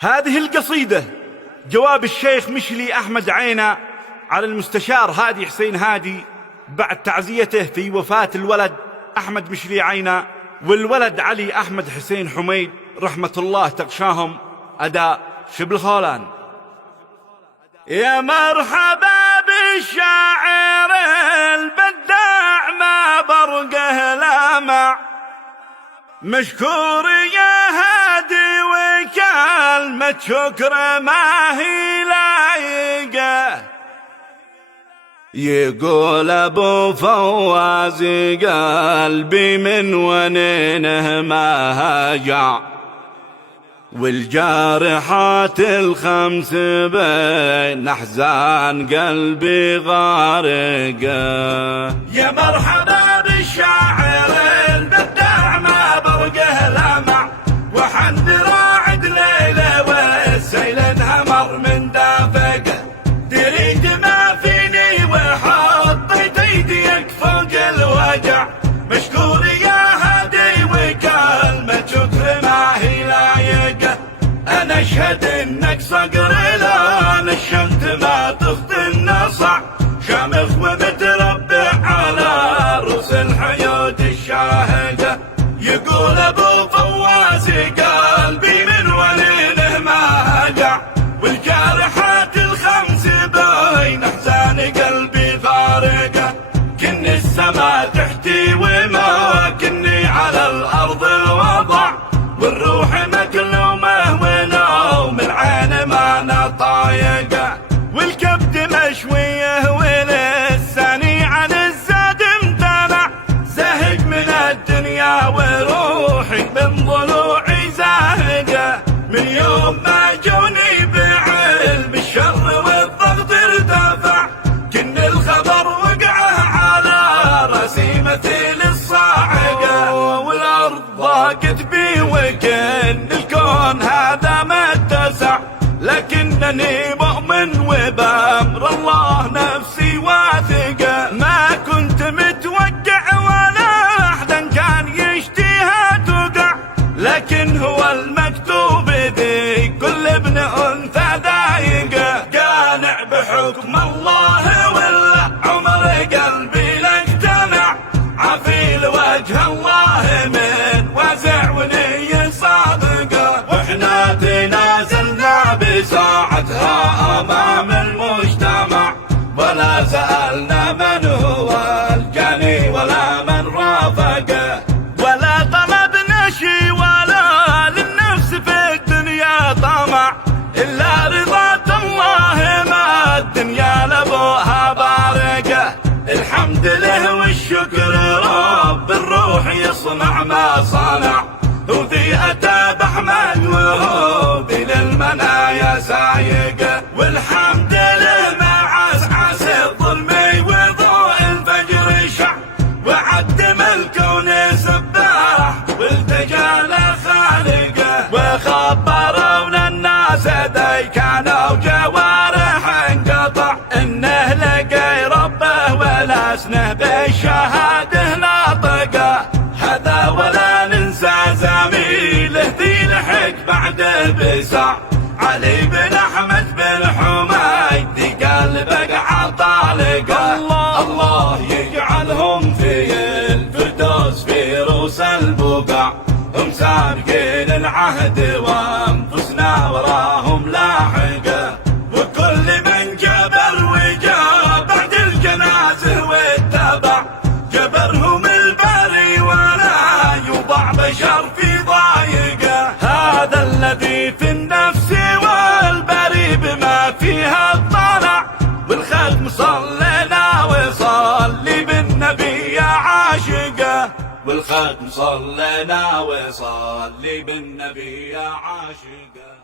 هذه القصيدة جواب الشيخ مشلي أحمد عينة على المستشار هادي حسين هادي بعد تعزيته في وفاة الولد أحمد مشلي عينة والولد علي أحمد حسين حميد رحمة الله تغشاهم. أداء شبل خولان. يا مرحبا بالشاعر البداع ما برقه لامع، مشكور يا هادي وكلمة شكر ما هي لايقة. يقول ابو فواز قلبي من ونينه ما هجع، والجارحات الخمس بين احزان قلبي غارقه. يا مرحبا بالشاعر البداع ما برقه لامع، وحن راعد ليله والسيل انهمر من دافقه. دريت ما فيني وحطيت ايديك فوق الوجع، مشكور يا هادي وكلمة شكر ما هي لايقة. انا اشهد انك صقر لا نشنت ما تخطي النصع، شامخ ومتربع على رؤوس الحيود الشاهقة. يقول ابو فواز قلبي من ولينه ما هجع، والجارحات الخمس بين احزان قلبي غارقة. كن السما تحتي وما كني على الارض الوضع، والروح مكلومه ونوم العين ما نطايقه. والكبد مشويه ولساني عن الزاد امتنع، زهق من الدنيا وروحي من ضلوعي زاهقه. من يوم ما جوني بعلم الشر والضغط ارتفع، كن الخبر وقعه على راسي مثيل الصاعقه. والارض ضاقت بي وكن الكون هذا ما اتسع، لكنني مؤمن وبامر الله نفسي واثقه. ما كنت متوقع ولا احدا كان يشتيها توقع، لكن هو المكتوب ذي كل ابن انثى ضايقه. قانع بحكم الله ولا عمر قلبي لاقتنع، عفيل وجه الله من واسع ونية صادقه. واحنا تنازلنا بساعتها امام المجتمع، ولا سألنا من هو الجاني ولا من رافقه، ولا طلبنا شي ولا للنفس في الدنيا طمع، إلا رضا الله ما الدنيا لبوها بارقه. الحمد له والشكر رب الروح يصنع ما صنع، وذي أتى بأحمد وهودي للمنايا سايقه. والحمد له ما عسعس الظلم وضوء الفجر شع، وعدم الكون سباح والتجا لخالقه. وخبرونا الناس ذي كانوا جوارح انقطع، انه لقي ربه ولسنه بالشهاده ناطقه. هذا ولا ننسى زميله ذي لحق بعده بسع، علي بن احمد بن حميد ذي قلبه عطالقه. الله يجعلهم في الفردوس في رؤوس البقع، هم سابقين العهد وانفسنا وراهم لاحقه. وكل من جبر وجاب بعد الجنازه واتبع، جبرهم الباري ولا يوضع بشر في ضايقه. هذا الذي في النفس والبري بما فيها الطلع، والختم صلينا وصلي بالنبي يا عاشقه. والختم صلينا وصلي بالنبي يا عاشقه.